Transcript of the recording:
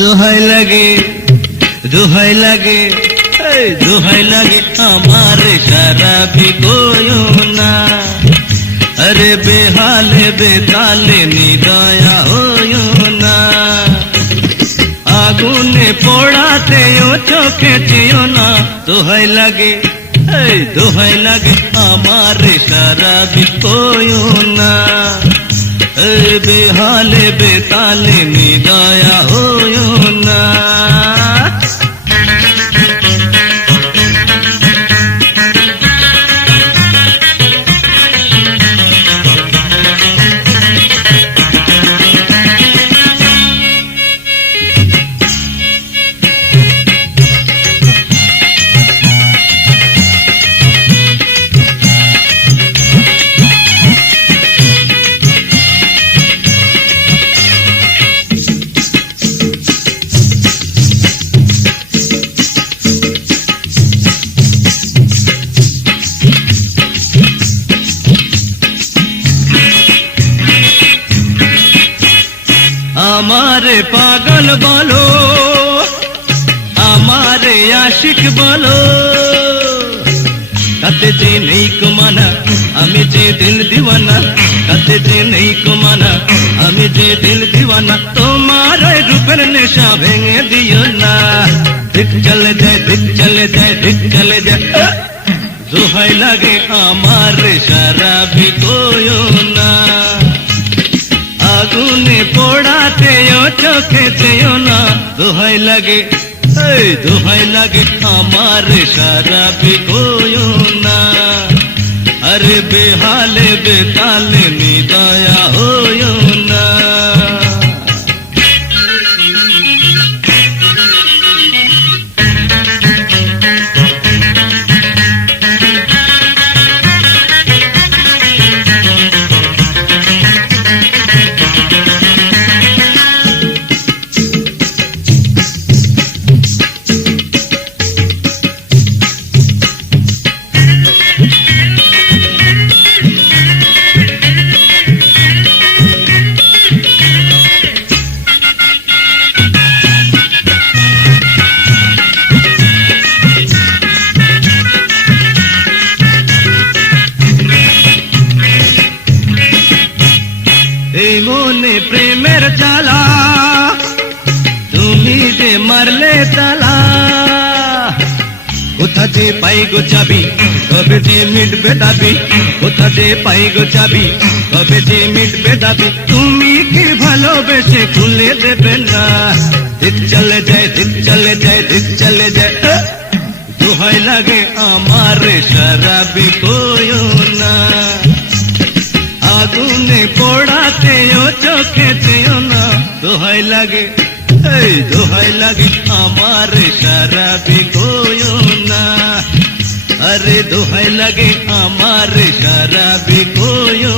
দোহাই লাগে দোহাই লাগে দোহাই লাগে আমার সারা বিগোয়ো না। আরে বেহালে বেতালে নিদয়া হইও না। আগুনে পোড়াতে ও চোখে চেয়েও না। দোহাই লাগে দোহাই লাগে আমার সারা বিকোয়ো না। এই বেহালে বেতালে নিদয়া হইও না আমারে পাগল বলো, আমারে আশিক বলো। তাতে যে নেই কুমানা আমি যে দিল দিওয়ানা। তাতে যে নেই কুমানা আমি যে দিল দিওয়ানা। তোমার রূপের নেশা ভেঙে দিও না। দিক চলে যায়, দিক চলে যায়, দিক চলে যায়! দোহাই লাগে আমার সারা বিকোয়ো না। আগুনে পোড়াতে ও চোখে চেয়েও না। দোহাই লাগে, এই দোহাই লাগে, আমার সারা বিকোয়ো না। আরে বেহালে, বেতালে, নিদয়া প্রেমের জ্বালা তুমি যে মারলে তালা কোথা যে পাই গো চাবি কবে যে মিটবে দাবি কোথা যে পাই গো চাবি কবে যে মিটবে দাবি তুমি কি ভালোবেসে খুলে দেবে না দিক চলে যায় দিক চলে যায় দিক চলে যায় আহ! দোহাই লাগে আমার সারা বিকোয়ো না দোহাই লাগে এই দোহাই লাগে আমার সারা বিকোয়ো না আরে দোহাই লাগে আমার সারা বিকোয়ো